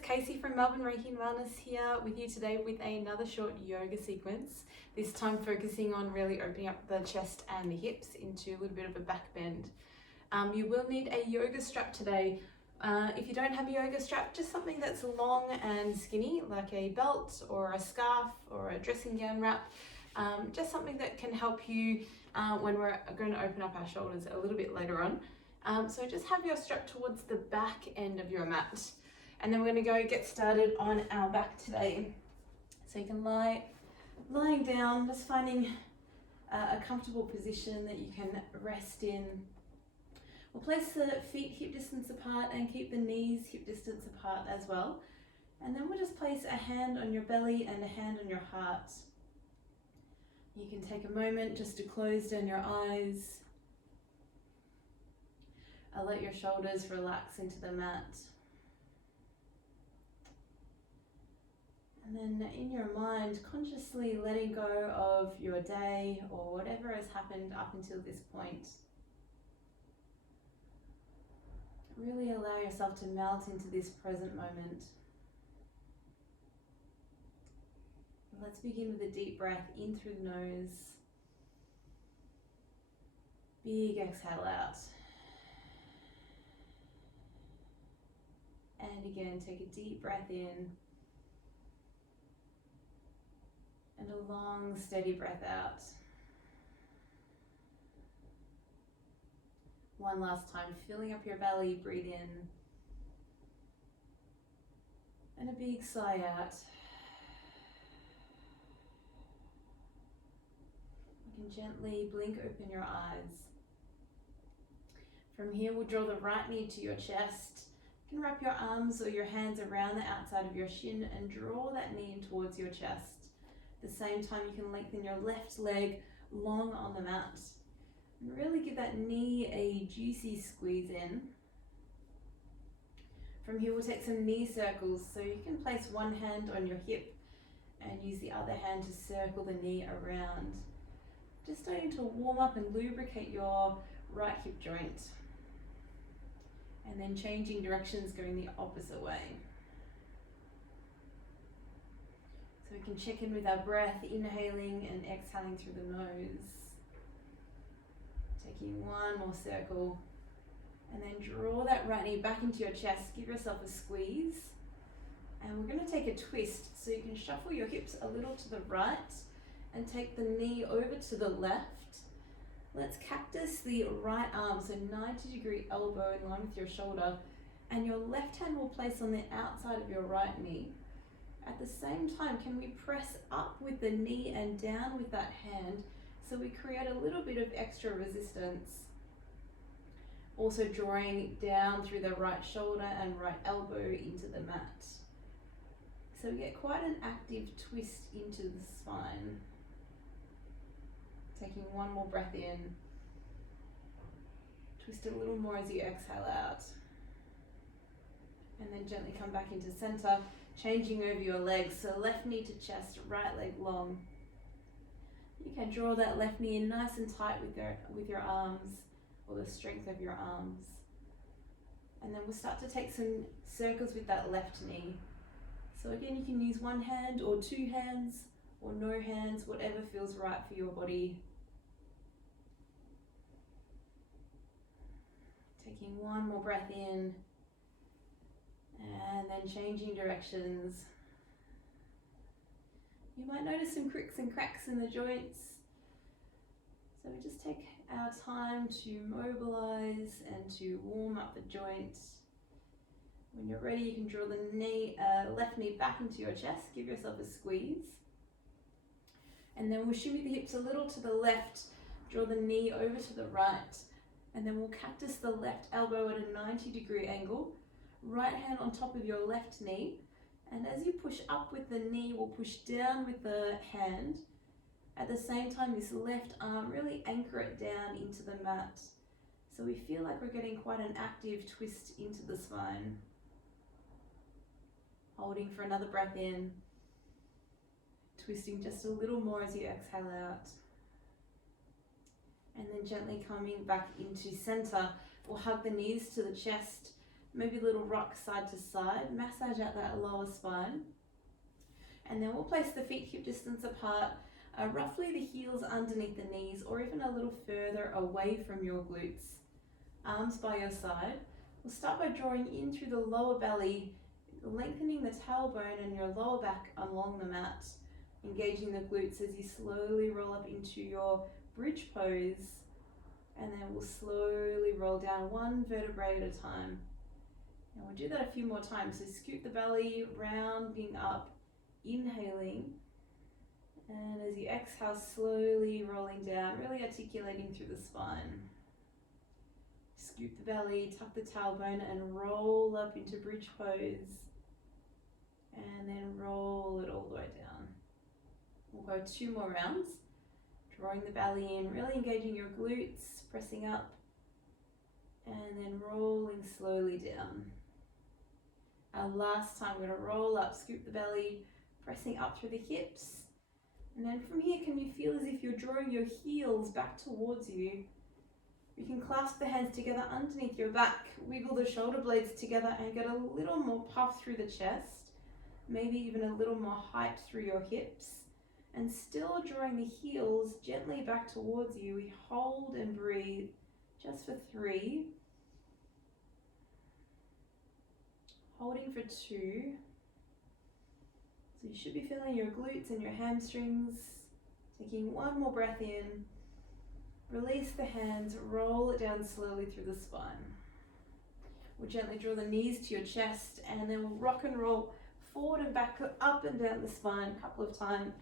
it's Casey from Melbourne Reiki and Wellness here with you today with another short yoga sequence, this time focusing on really opening up the chest and the hips into a little bit of a back bend. You will need a yoga strap today. If you don't have a yoga strap, just something that's long and skinny, like a belt or a scarf or a dressing gown wrap, just something that can help you when we're going to open up our shoulders a little bit later on. So just have your strap towards the back end of your mat. And then we're going to go get started on our back today. So you can lying down, just finding a comfortable position that you can rest in. We'll place the feet hip distance apart and keep the knees hip distance apart as well. And then we'll just place a hand on your belly and a hand on your heart. You can take a moment just to close down your eyes. Let your shoulders relax into the mat. And then in your mind, consciously letting go of your day or whatever has happened up until this point. Really allow yourself to melt into this present moment. Let's begin with a deep breath in through the nose. Big exhale out. And again, take a deep breath in. And a long, steady breath out. One last time, filling up your belly, breathe in. And a big sigh out. You can gently blink open your eyes. From here, we'll draw the right knee to your chest. You can wrap your arms or your hands around the outside of your shin and draw that knee in towards your chest. At the same time, you can lengthen your left leg long on the mat. And really give that knee a juicy squeeze in. From here, we'll take some knee circles. So you can place one hand on your hip and use the other hand to circle the knee around. Just starting to warm up and lubricate your right hip joint. And then changing directions, going the opposite way. So we can check in with our breath, inhaling and exhaling through the nose. Taking one more circle. And then draw that right knee back into your chest. Give yourself a squeeze. And we're going to take a twist. So you can shuffle your hips a little to the right and take the knee over to the left. Let's cactus the right arm, so 90-degree elbow in line with your shoulder. And your left hand will place on the outside of your right knee. At the same time, can we press up with the knee and down with that hand so we create a little bit of extra resistance. Also drawing down through the right shoulder and right elbow into the mat. So we get quite an active twist into the spine. Taking one more breath in. Twist a little more as you exhale out. And then gently come back into center. Changing over your legs, so left knee to chest, right leg long. You can draw that left knee in nice and tight with your arms, or the strength of your arms. And then we'll start to take some circles with that left knee. So again, you can use one hand or two hands, or no hands, whatever feels right for your body. Taking one more breath in. And then changing directions. You might notice some cricks and cracks in the joints. So we just take our time to mobilize and to warm up the joints. When you're ready, you can draw the left knee back into your chest. Give yourself a squeeze. And then we'll shimmy the hips a little to the left. Draw the knee over to the right. And then we'll cactus the left elbow at a 90-degree angle. Right hand on top of your left knee, and as you push up with the knee, we'll push down with the hand. At the same time, this left arm, really anchor it down into the mat. So we feel like we're getting quite an active twist into the spine. Holding for another breath in. Twisting just a little more as you exhale out. And then gently coming back into center. We'll hug the knees to the chest. maybe a little rock side to side, massage out that lower spine. And then we'll place the feet hip distance apart, roughly the heels underneath the knees or even a little further away from your glutes. Arms by your side. We'll start by drawing in through the lower belly, lengthening the tailbone and your lower back along the mat, engaging the glutes as you slowly roll up into your bridge pose, and then we'll slowly roll down one vertebrae at a time. And we'll do that a few more times. So scoop the belly, rounding up, inhaling, and as you exhale, slowly rolling down, really articulating through the spine. Scoop the belly, tuck the tailbone, and roll up into bridge pose. And then roll it all the way down. We'll go 2 more rounds. Drawing the belly in, really engaging your glutes, pressing up, and then rolling slowly down. Our last time, we're going to roll up, scoop the belly, pressing up through the hips. And then from here, can you feel as if you're drawing your heels back towards you? You can clasp the hands together underneath your back, wiggle the shoulder blades together and get a little more puff through the chest, maybe even a little more height through your hips, and still drawing the heels gently back towards you. We hold and breathe just for 3, holding for 2. So you should be feeling your glutes and your hamstrings. Taking 1 more breath in. Release the hands, roll it down slowly through the spine. We'll gently draw the knees to your chest, and then we'll rock and roll forward and back, up and down the spine a couple of times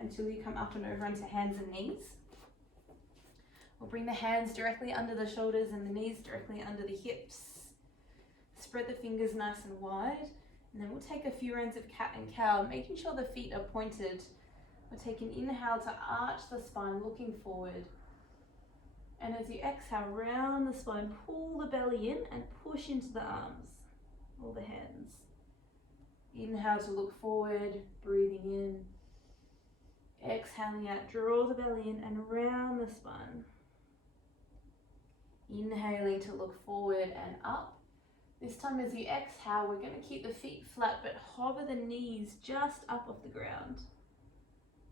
until you come up and over onto hands and knees. We'll bring the hands directly under the shoulders and the knees directly under the hips. Spread the fingers nice and wide, and then we'll take a few rounds of cat and cow, making sure the feet are pointed. We'll take an inhale to arch the spine, looking forward. And as you exhale, round the spine, pull the belly in and push into the arms, or the hands. Inhale to look forward, breathing in. Exhaling out, draw the belly in and round the spine. Inhaling to look forward and up. This time as you exhale, we're going to keep the feet flat but hover the knees just up off the ground.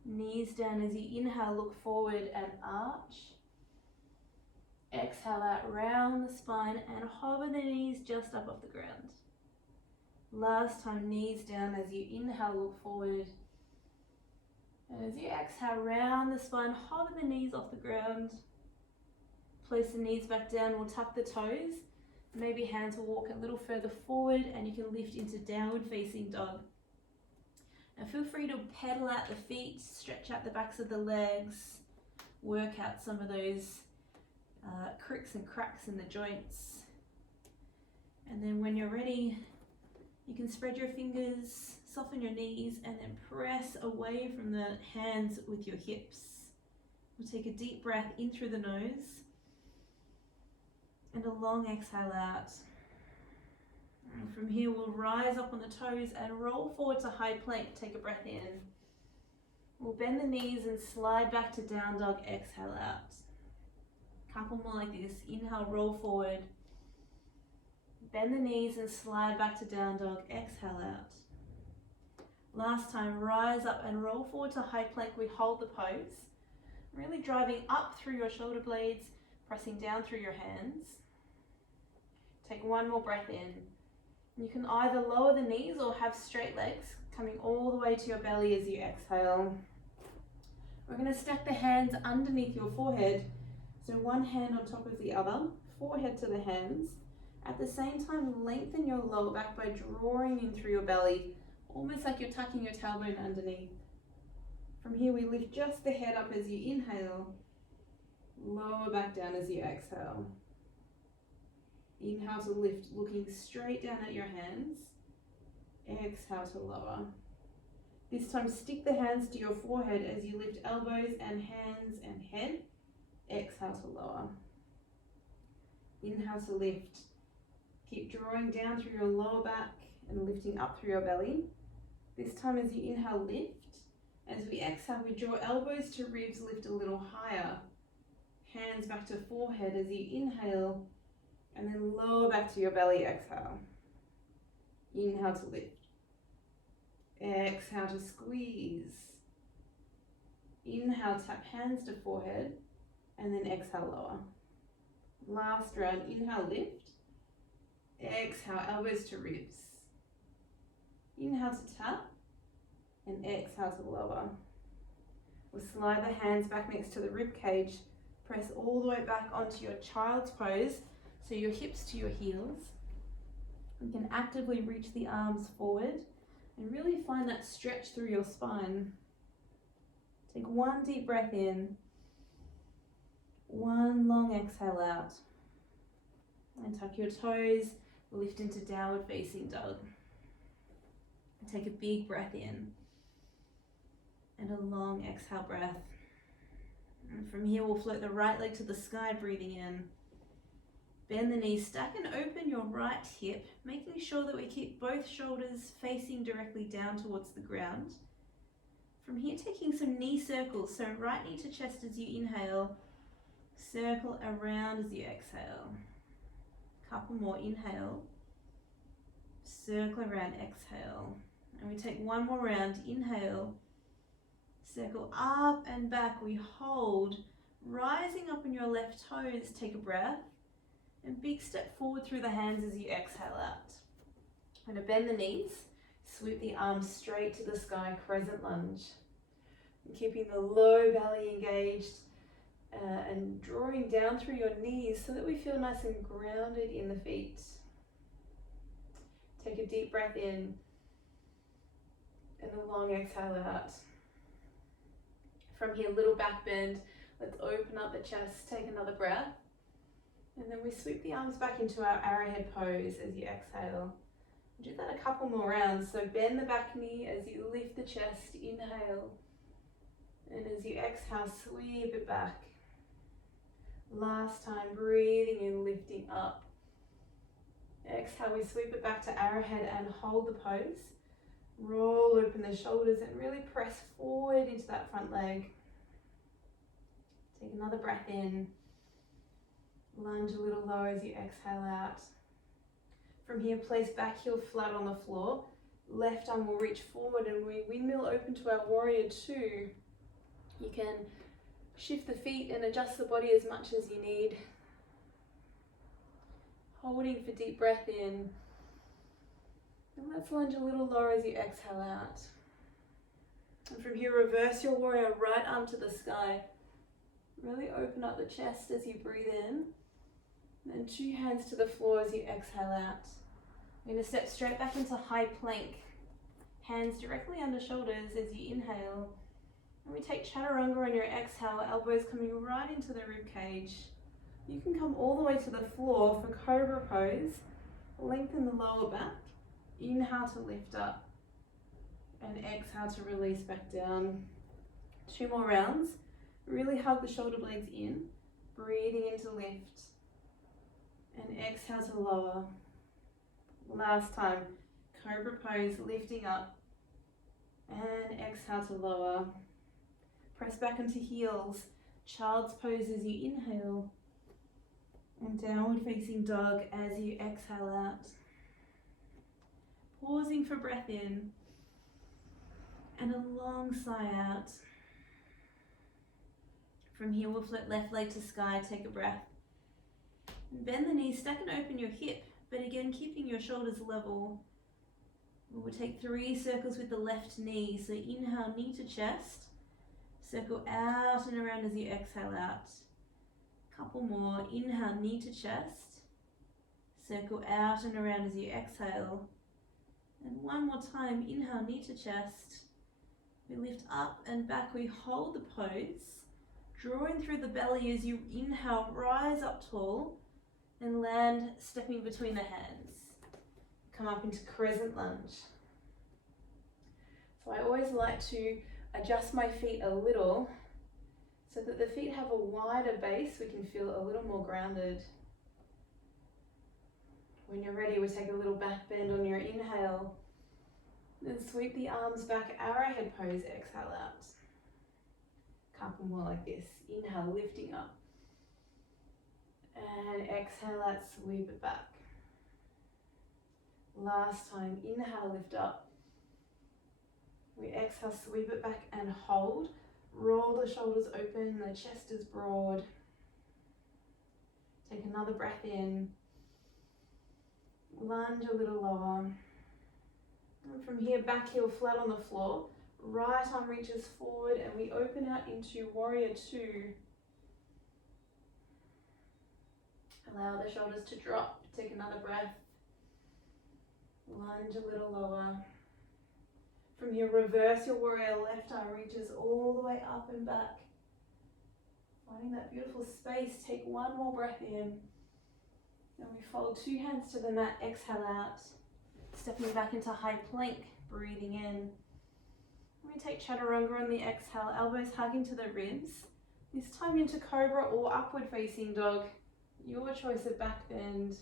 Knees down as you inhale, look forward and arch. Exhale out, round the spine and hover the knees just up off the ground. Last time, knees down as you inhale, look forward. And as you exhale, round the spine, hover the knees off the ground. Place the knees back down, we'll tuck the toes. Maybe hands will walk a little further forward and you can lift into downward facing dog. Now feel free to pedal out the feet, stretch out the backs of the legs, work out some of those cricks and cracks in the joints. And then when you're ready, you can spread your fingers, soften your knees, and then press away from the hands with your hips. We'll take a deep breath in through the nose and a long exhale out. And from here, we'll rise up on the toes and roll forward to high plank. Take a breath in. We'll bend the knees and slide back to down dog. Exhale out. Couple more like this. Inhale, roll forward. Bend the knees and slide back to down dog. Exhale out. Last time, rise up and roll forward to high plank. We hold the pose. Really driving up through your shoulder blades, pressing down through your hands. Take 1 more breath in. You can either lower the knees or have straight legs coming all the way to your belly as you exhale. We're going to stack the hands underneath your forehead. So one hand on top of the other, forehead to the hands. At the same time, lengthen your lower back by drawing in through your belly, almost like you're tucking your tailbone underneath. From here, we lift just the head up as you inhale, lower back down as you exhale. Inhale to lift, looking straight down at your hands. Exhale to lower. This time, stick the hands to your forehead as you lift elbows and hands and head. Exhale to lower. Inhale to lift. Keep drawing down through your lower back and lifting up through your belly. This time, as you inhale, lift. As we exhale, we draw elbows to ribs, lift a little higher. Hands back to forehead as you inhale. And then lower back to your belly, exhale. Inhale to lift. Exhale to squeeze. Inhale, tap hands to forehead, and then exhale, lower. Last round, inhale, lift. Exhale, elbows to ribs. Inhale to tap, and exhale to lower. We'll slide the hands back next to the rib cage. Press all the way back onto your child's pose, so your hips to your heels. You can actively reach the arms forward and really find that stretch through your spine. Take one deep breath in, one long exhale out, and tuck your toes, lift into downward facing dog. And take a big breath in, and a long exhale breath. And from here, we'll float the right leg to the sky, breathing in. Bend the knees, stack and open your right hip, making sure that we keep both shoulders facing directly down towards the ground. From here, taking some knee circles, so right knee to chest as you inhale, circle around as you exhale. Couple more, inhale, circle around, exhale. And we take one more round, inhale, circle up and back, we hold, rising up on your left toes, take a breath, and big step forward through the hands as you exhale out. I'm going to bend the knees, sweep the arms straight to the sky, crescent lunge. And keeping the low belly engaged and drawing down through your knees so that we feel nice and grounded in the feet. Take a deep breath in and a long exhale out. From here, little back bend. Let's open up the chest, take another breath. And then we sweep the arms back into our arrowhead pose as you exhale. Do that a couple more rounds. So bend the back knee as you lift the chest, inhale. And as you exhale, sweep it back. Last time, breathing in, lifting up. Exhale, we sweep it back to arrowhead and hold the pose. Roll open the shoulders and really press forward into that front leg. Take another breath in. Lunge a little low as you exhale out. From here, place back heel flat on the floor. Left arm will reach forward and we windmill open to our warrior two. You can shift the feet and adjust the body as much as you need. Holding for deep breath in. And let's lunge a little lower as you exhale out. And from here, reverse your warrior, right arm to the sky. Really open up the chest as you breathe in. And two hands to the floor as you exhale out. We're going to step straight back into high plank. Hands directly under shoulders as you inhale. And we take chaturanga on your exhale, elbows coming right into the rib cage. You can come all the way to the floor for cobra pose. Lengthen the lower back. Inhale to lift up. And exhale to release back down. 2 more rounds. Really hug the shoulder blades in. Breathing in to lift. And exhale to lower. Last time, cobra pose, lifting up. And exhale to lower. Press back into heels. Child's pose as you inhale. And downward facing dog as you exhale out. Pausing for breath in. And a long sigh out. From here, we'll float left leg to sky, take a breath. Bend the knees, stack and open your hip, but again, keeping your shoulders level. We'll take 3 circles with the left knee. So inhale, knee to chest. Circle out and around as you exhale out. Couple more. Inhale, knee to chest. Circle out and around as you exhale. And one more time. Inhale, knee to chest. We lift up and back. We hold the pose. Drawing through the belly as you inhale, rise up tall. And land stepping between the hands. Come up into crescent lunge. So I always like to adjust my feet a little so that the feet have a wider base. We can feel a little more grounded. When you're ready, we take a little back bend on your inhale. Then sweep the arms back, arrowhead pose, exhale out. Couple more like this. Inhale, lifting up. And exhale out, sweep it back. Last time, inhale, lift up. We exhale, sweep it back and hold. Roll the shoulders open, the chest is broad. Take another breath in. Lunge a little lower. And from here, back heel flat on the floor. Right arm reaches forward and we open out into warrior two. Allow the shoulders to drop. Take another breath. Lunge a little lower. From here, reverse your warrior. Left arm reaches all the way up and back. Finding that beautiful space. Take one more breath in. And we fold two hands to the mat. Exhale out. Stepping back into high plank. Breathing in. We take chaturanga on the exhale. Elbows hugging to the ribs. This time into cobra or upward facing dog. Your choice of back bend.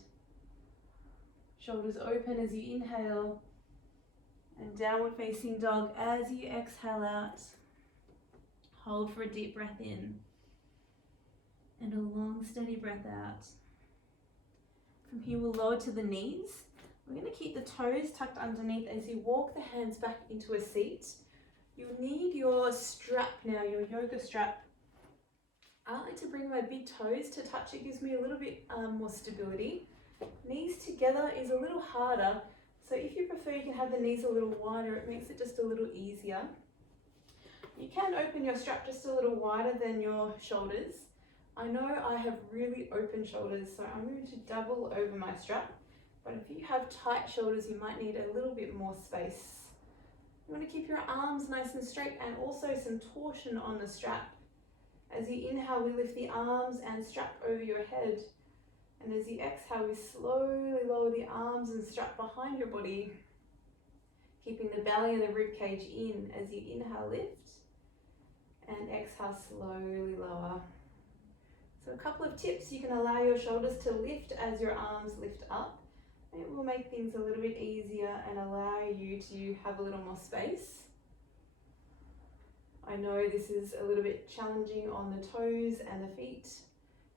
Shoulders open as you inhale. And downward facing dog as you exhale out. Hold for a deep breath in. And a long steady breath out. From here we'll lower to the knees. We're going to keep the toes tucked underneath as you walk the hands back into a seat. You'll need your strap now, your yoga strap. I like to bring my big toes to touch. It gives me a little bit more stability. Knees together is a little harder. So if you prefer, you can have the knees a little wider. It makes it just a little easier. You can open your strap just a little wider than your shoulders. I know I have really open shoulders, so I'm going to double over my strap. But if you have tight shoulders, you might need a little bit more space. You want to keep your arms nice and straight and also some torsion on the strap. As you inhale, we lift the arms and strap over your head. And as you exhale, we slowly lower the arms and strap behind your body, keeping the belly and the rib cage in as you inhale, lift, and exhale, slowly lower. So a couple of tips: you can allow your shoulders to lift as your arms lift up. It will make things a little bit easier and allow you to have a little more space. I know this is a little bit challenging on the toes and the feet,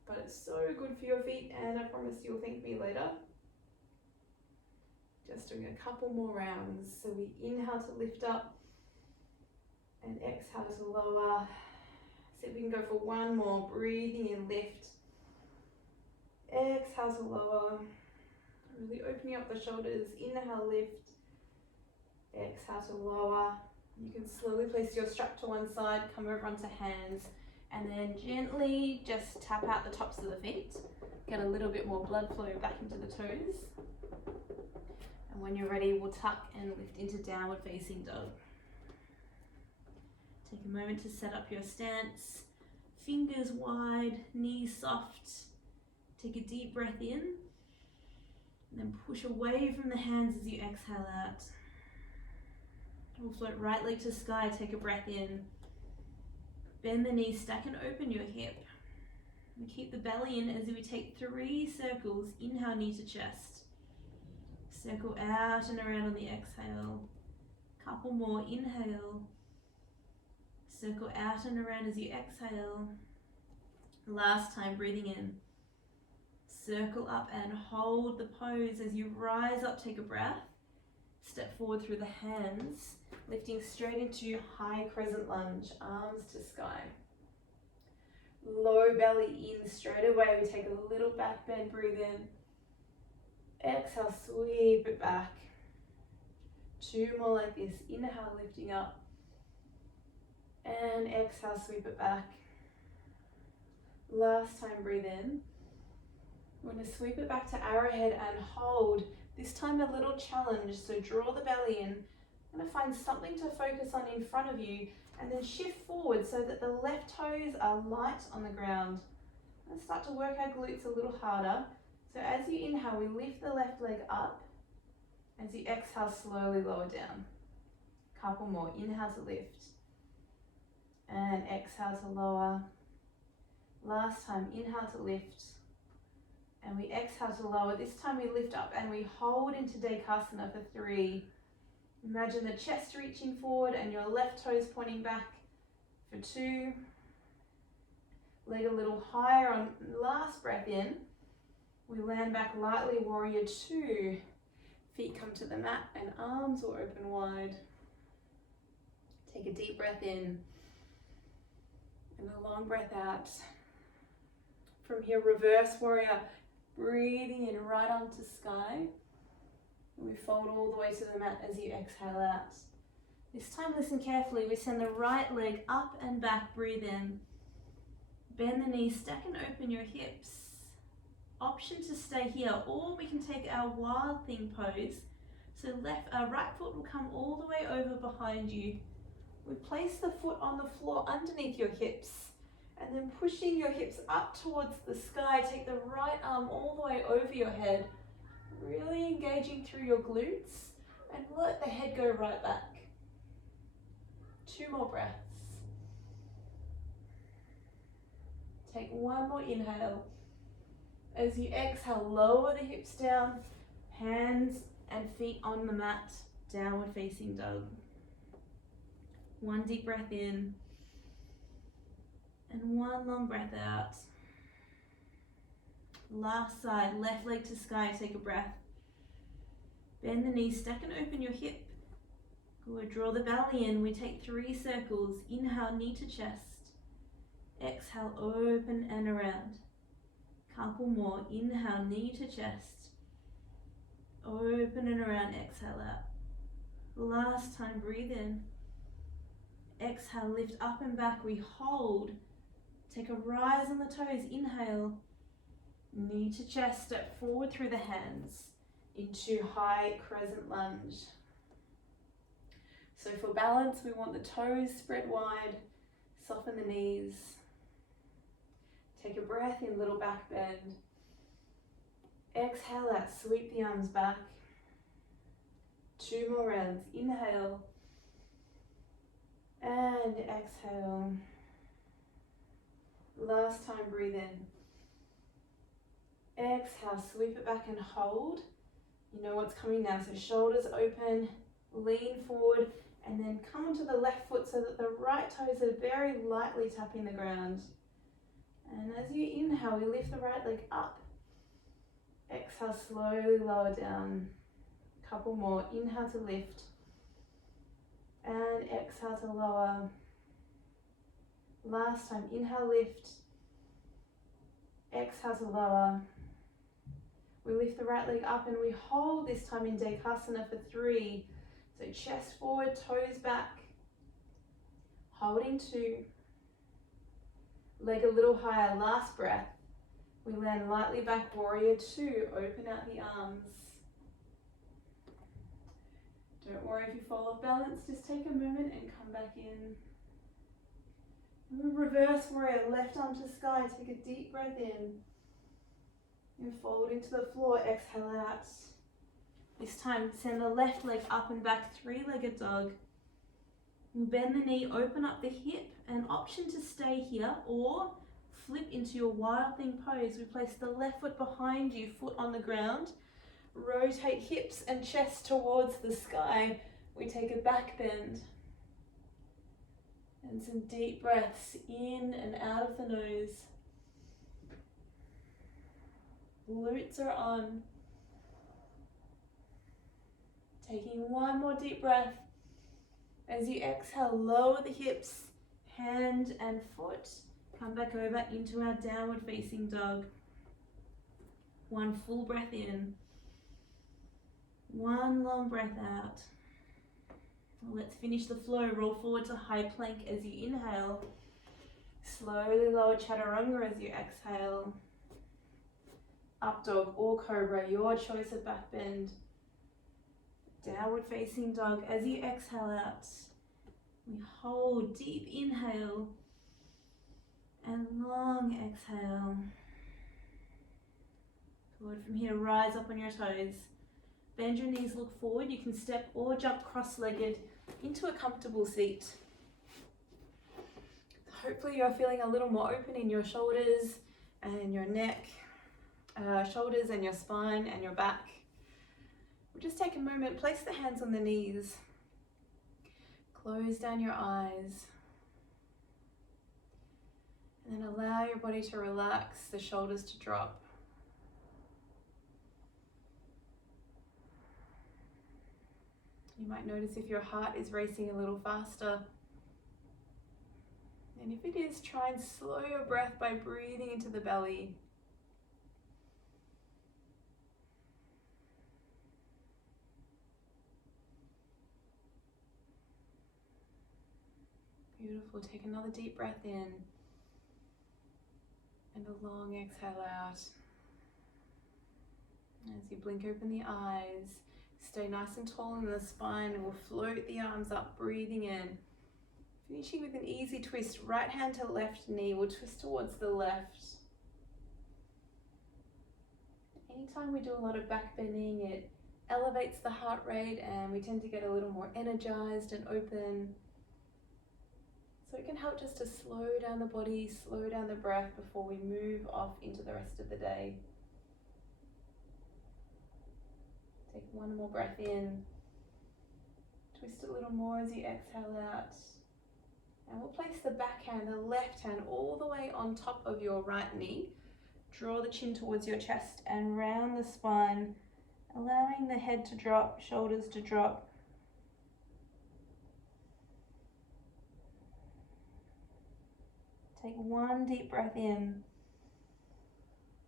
but it's so good for your feet, and I promise you'll thank me later. Just doing a couple more rounds. So we inhale to lift up and exhale to lower. See if we can go for one more. Breathing in, lift. Exhale to lower. Really opening up the shoulders. Inhale, lift. Exhale to lower. You can slowly place your strap to one side, come over onto hands, and then gently just tap out the tops of the feet. Get a little bit more blood flow back into the toes. And when you're ready, we'll tuck and lift into downward facing dog. Take a moment to set up your stance. Fingers wide, knees soft. Take a deep breath in. And then push away from the hands as you exhale out. We'll float right leg to sky, take a breath in. Bend the knees, stack and open your hip. And keep the belly in as we take 3 circles. Inhale, knee to chest. Circle out and around on the exhale. Couple more, inhale. Circle out and around as you exhale. Last time, breathing in. Circle up and hold the pose as you rise up, take a breath. Step forward through the hands, lifting straight into high crescent lunge, arms to sky. Low belly in, straight away we take a little back bend, breathe in. Exhale, sweep it back. 2 more like this, inhale, lifting up. And exhale, sweep it back. Last time, breathe in. We're going to sweep it back to arrowhead and hold. This time a little challenge, so draw the belly in. I'm going to find something to focus on in front of you and then shift forward so that the left toes are light on the ground. And start to work our glutes a little harder. So as you inhale, we lift the left leg up. As you exhale, slowly lower down. Couple more, inhale to lift. And exhale to lower. Last time, inhale to lift. And we exhale to lower. This time we lift up and we hold into Dekasana for 3. Imagine the chest reaching forward and your left toes pointing back for 2. Leg a little higher on last breath in. We land back lightly, warrior two. Feet come to the mat and arms will open wide. Take a deep breath in and a long breath out. From here, reverse warrior, breathing in right arm to sky. And we fold all the way to the mat as you exhale out. This time, listen carefully. We send the right leg up and back, breathe in. Bend the knees, stack and open your hips. Option to stay here, or we can take our wild thing pose. So right foot will come all the way over behind you. We place the foot on the floor underneath your hips, and then pushing your hips up towards the sky, take the right arm all the way over your head, really engaging through your glutes, and let the head go right back. 2 more breaths. Take one more inhale. As you exhale, lower the hips down, hands and feet on the mat, downward facing dog. One deep breath in, and one long breath out. Last side, left leg to sky, take a breath. Bend the knees, stack and open your hip. Good, draw the belly in, we take 3 circles. Inhale, knee to chest. Exhale, open and around. Couple more. Inhale, knee to chest. Open and around, exhale out. Last time, breathe in. Exhale, lift up and back, we hold. Take a rise on the toes, inhale. Knee to chest, step forward through the hands into high crescent lunge. So for balance, we want the toes spread wide, soften the knees. Take a breath in, little back bend. Exhale out, sweep the arms back. 2 more rounds. Inhale. And exhale. Last time, breathe in. Exhale, sweep it back and hold. You know what's coming now, so shoulders open, lean forward, and then come onto the left foot so that the right toes are very lightly tapping the ground. And as you inhale, we lift the right leg up. Exhale, slowly lower down. Couple more. Inhale to lift. And exhale to lower. Last time, inhale, lift. Exhale to lower. We lift the right leg up and we hold this time in Dekasana for 3. So chest forward, toes back. Holding 2. Leg a little higher, last breath. We land lightly back, warrior 2. Open out the arms. Don't worry if you fall off balance, just take a moment and come back in. Reverse warrior, left arm to sky, take a deep breath in. And fold into the floor, exhale out. This time, send the left leg up and back, 3-legged dog. Bend the knee, open up the hip, an option to stay here or flip into your wild thing pose. We place the left foot behind you, foot on the ground. Rotate hips and chest towards the sky. We take a back bend. And some deep breaths in and out of the nose. Glutes are on. Taking one more deep breath. As you exhale, lower the hips, hand and foot. Come back over into our downward facing dog. One full breath in. One long breath out. Let's finish the flow. Roll forward to high plank as you inhale. Slowly lower chaturanga as you exhale. Up dog or cobra, your choice of back bend. Downward facing dog as you exhale out. We hold, deep inhale and long exhale. Good. From here, rise up on your toes. Bend your knees, look forward. You can step or jump cross-legged into a comfortable seat. Hopefully you're feeling a little more open in your shoulders and your neck, shoulders and your spine and your back. We'll just take a moment, place the hands on the knees. Close down your eyes. And then allow your body to relax, the shoulders to drop. You might notice if your heart is racing a little faster. And if it is, try and slow your breath by breathing into the belly. Beautiful. Take another deep breath in and a long exhale out. As you blink open the eyes, stay nice and tall in the spine, and we'll float the arms up, breathing in. Finishing with an easy twist, right hand to left knee. We'll twist towards the left. Anytime we do a lot of back bending, it elevates the heart rate and we tend to get a little more energized and open. So it can help just to slow down the body, slow down the breath before we move off into the rest of the day. Take one more breath in. Twist a little more as you exhale out. And we'll place the back hand, the left hand, all the way on top of your right knee. Draw the chin towards your chest and round the spine, allowing the head to drop, shoulders to drop. Take one deep breath in.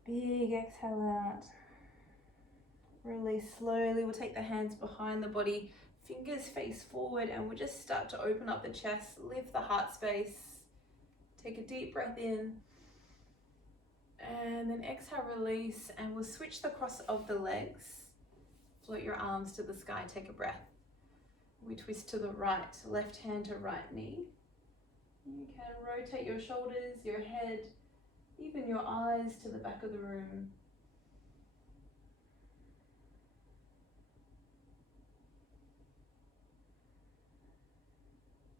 Big exhale out. Release slowly. We'll take the hands behind the body, fingers face forward, and we'll just start to open up the chest, lift the heart space. Take a deep breath in. And then exhale, release, and we'll switch the cross of the legs. Float your arms to the sky, take a breath. We twist to the right, left hand to right knee. You can rotate your shoulders, your head, even your eyes to the back of the room.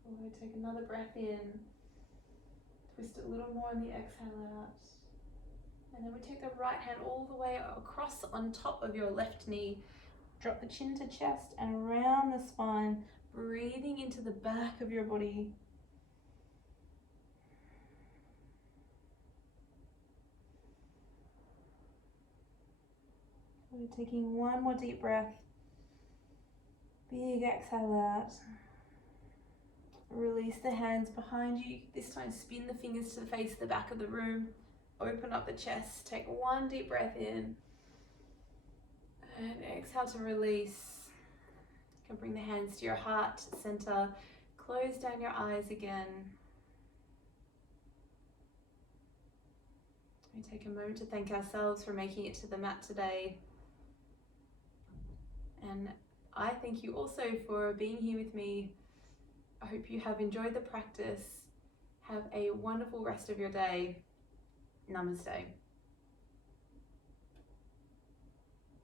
We'll take another breath in. Twist a little more on the exhale out. And then we take the right hand all the way across on top of your left knee. Drop the chin to chest and round the spine, breathing into the back of your body. We're taking one more deep breath. Big exhale out. Release the hands behind you. This time spin the fingers to face the back of the room. Open up the chest. Take one deep breath in. And exhale to release. You can bring the hands to your heart center. Close down your eyes again. We take a moment to thank ourselves for making it to the mat today. And I thank you also for being here with me. I hope you have enjoyed the practice. Have a wonderful rest of your day. Namaste.